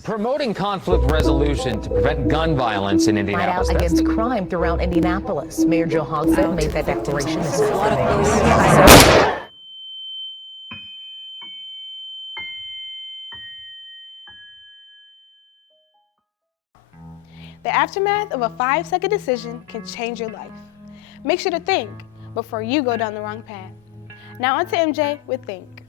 Promoting conflict resolution to prevent gun violence in Indianapolis. Fight out against crime throughout Indianapolis. Mayor Joe Hogsett made that declaration this afternoon. The aftermath of a 5-second decision can change your life. Make sure to think before you go down the wrong path. Now on to MJ with Think.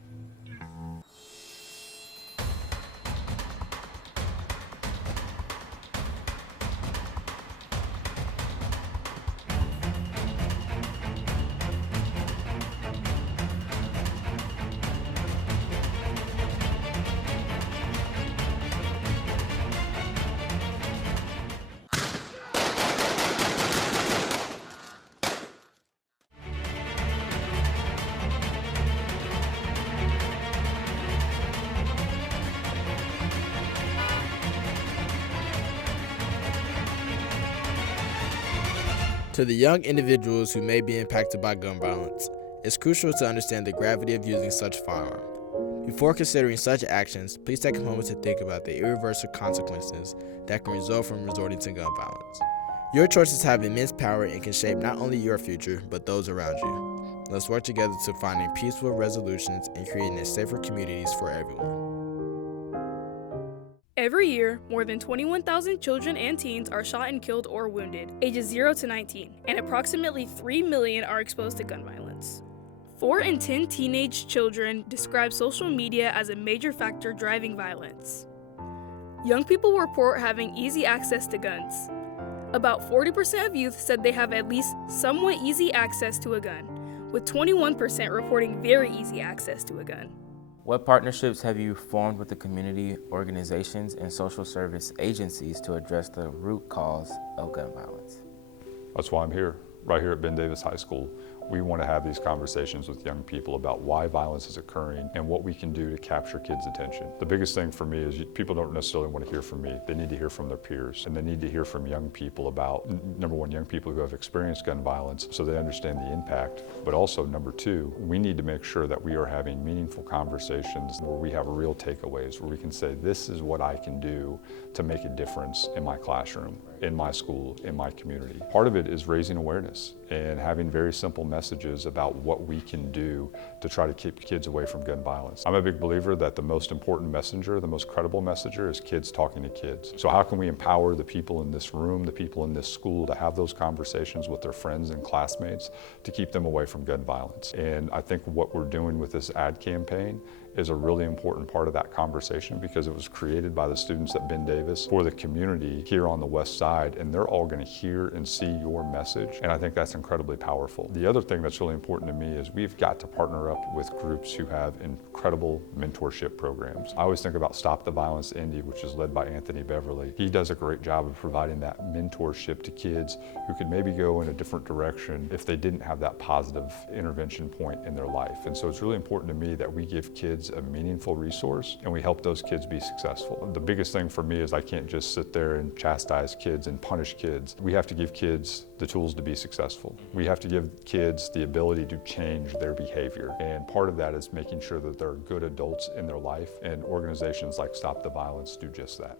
To the young individuals who may be impacted by gun violence, it's crucial to understand the gravity of using such firearm. Before considering such actions, please take a moment to think about the irreversible consequences that can result from resorting to gun violence. Your choices have immense power and can shape not only your future, but those around you. Let's work together to finding peaceful resolutions and creating safer communities for everyone. Every year, more than 21,000 children and teens are shot and killed or wounded, ages 0 to 19, and approximately 3 million are exposed to gun violence. 4 in 10 teenage children describe social media as a major factor driving violence. Young people report having easy access to guns. About 40% of youth said they have at least somewhat easy access to a gun, with 21% reporting very easy access to a gun. What partnerships have you formed with the community organizations and social service agencies to address the root cause of gun violence? That's why I'm here, right here at Ben Davis High School. We want to have these conversations with young people about why violence is occurring and what we can do to capture kids' attention. The biggest thing for me is people don't necessarily want to hear from me. They need to hear from their peers, and they need to hear from young people about, number one, young people who have experienced gun violence so they understand the impact, but also number two, we need to make sure that we are having meaningful conversations where we have real takeaways, where we can say, this is what I can do to make a difference in my classroom, in my school, in my community. Part of it is raising awareness and having very simple messages about what we can do to try to keep kids away from gun violence. I'm a big believer that the most important messenger, the most credible messenger is kids talking to kids. So how can we empower the people in this room, the people in this school to have those conversations with their friends and classmates to keep them away from gun violence? And I think what we're doing with this ad campaign is a really important part of that conversation because it was created by the students at Ben Davis for the community here on the west side, and they're all going to hear and see your message, and I think that's incredibly powerful. The other thing that's really important to me is we've got to partner up with groups who have incredible mentorship programs. I always think about Stop the Violence Indy, which is led by Anthony Beverly. He does a great job of providing that mentorship to kids who could maybe go in a different direction if they didn't have that positive intervention point in their life. And so it's really important to me that we give kids a meaningful resource and we help those kids be successful. The biggest thing for me is I can't just sit there and chastise kids and punish kids. We have to give kids the tools to be successful. We have to give kids the ability to change their behavior. And part of that is making sure that they're good adults in their life, and organizations like Stop the Violence do just that.